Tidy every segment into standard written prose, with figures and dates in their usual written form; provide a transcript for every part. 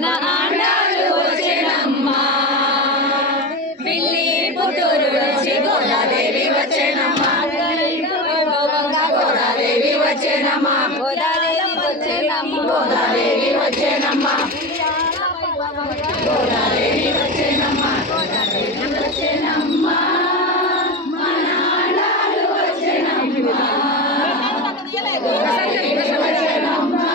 మన ఆండాలు వచ్చేనమ్మా పిల్లి పుత్తూరు నుంచి గోదాదేవి వచ్చేనమ్మా గోదాదేవి వచ్చేనమ్మా గోదాదేవి వచ్చేనమ్మా గోదాదేవి వచ్చేనమ్మా గోదాదేవి వచ్చేనమ్మా గోదాదేవి వచ్చేనమ్మా మన ఆండాలు వచ్చేనమ్మా గోదాదేవి వచ్చేనమ్మా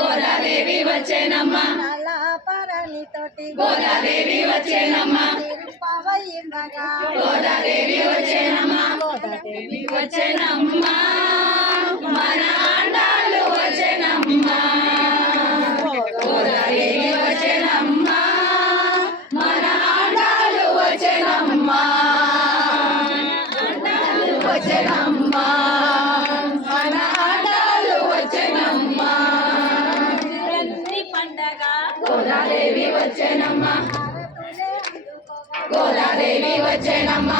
గోదాదేవి వచ్చేనమ్మా గోదాదేవి వచ్చేనమ్మా గోదాదేవి వచ్చేనమ్మా గోదాదేవి వచ్చేనమ్మా మన ఆండాలు వచ్చేనమ్మా గోదాదేవి వచ్చేనమ్మా మన ఆండాలు వచ్చేనమ్మా వచ్చేనమ్మా మన ఆండాలు వచ్చేనమ్మా పండగ గోదాదేవి వచ్చేనమ్మా గోదాదేవి వచ్చేనమ్మా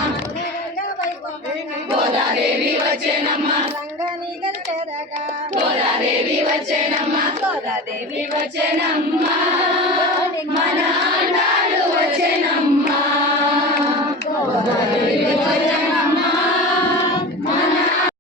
గోదాదేవి వచ్చేనమ్మా గోదాదేవి వచ్చేనమ్మా గోదాదేవి వచ్చేనమ్మా మన ఆండాలు వచ్చేనమ్మా గోదాదేవి వచ్చేనమ్మా